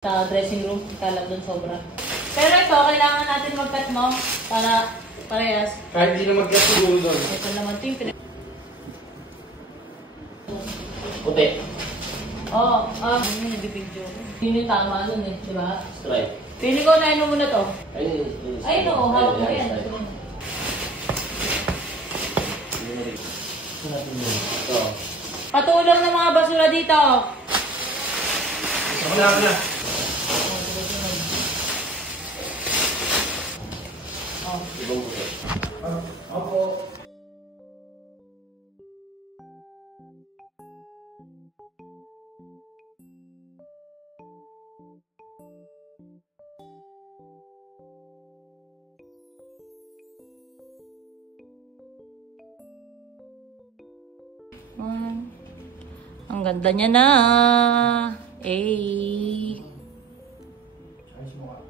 Sa dressing room, kalat doon sobra. Pero ito, kailangan natin mag-cut mo para parehas. Kahit hindi na mag-cut siguro doon. Ito naman ito yung Puti. Oo, yun yung nag-video. Yun yung tama nun eh, di ba? Stripe. Pili ko na mo muna to. Ay, no, hawak mo yan. Patulong ng mga basura dito. Wala na. Ibang puti. Opo. Ang ganda niya na. Eh.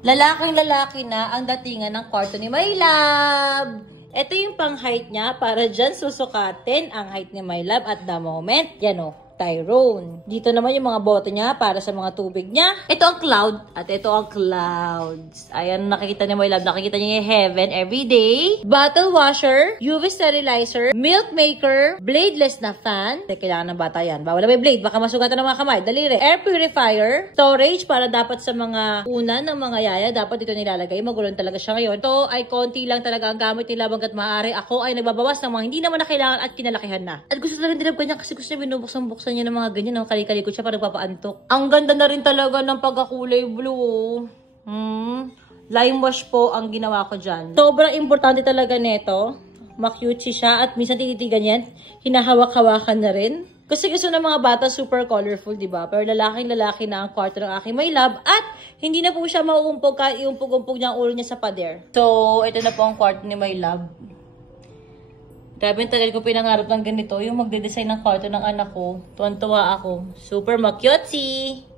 Lalaking-lalaki na ang datingan ng kwarto ni My Love. Ito yung pang-height niya para dyan susukatin ang height ni My Love at the moment. Yan o, Tyrone. Dito naman yung mga bote niya para sa mga tubig niya. Ito ang cloud at ito ang clouds. Ayan, nakikita ni My Love. Nakikita niya yung heaven every day. Bottle washer, UV sterilizer, milk maker, bladeless na fan. Kailangan ng bata yan. Bawal na may blade. Baka masugatan ng mga kamay. Daliri. Air purifier, storage para dapat sa mga unan ng mga yaya. Dapat dito nilalagay. Magulong talaga siya ngayon. Ito ay konti lang talaga ang gamit nila hanggat maaari. Ako ay nagbabawas ng mga hindi naman na kailangan at kinalakihan na. At gusto talaga nila ganyan kasi gusto niya binubuksan-buksan niya ng mga ganyan. Ang kali-kalikot siya para nagpapaantok. Ang ganda na rin talaga ng pagkakulay blue. Lime wash po ang ginawa ko dyan. Sobrang importante talaga neto. Ma-cute siya at minsan tititigan yan. Hinahawak-hawakan na rin. Kasi gusto ng mga bata super colorful, di ba? Pero lalaking-lalaki na ang kwarto ng aking My Love at hindi na po siya mauumpog kahit iumpog-umpog niya ang ulo niya sa pader. So, ito na po ang kwarto ni My Love. Grabe yung tagal ko pinangarap ng ganito. Yung magde-design ng kwarto ng anak ko. Tuwan-tuwa ako. Super ma-cutesy!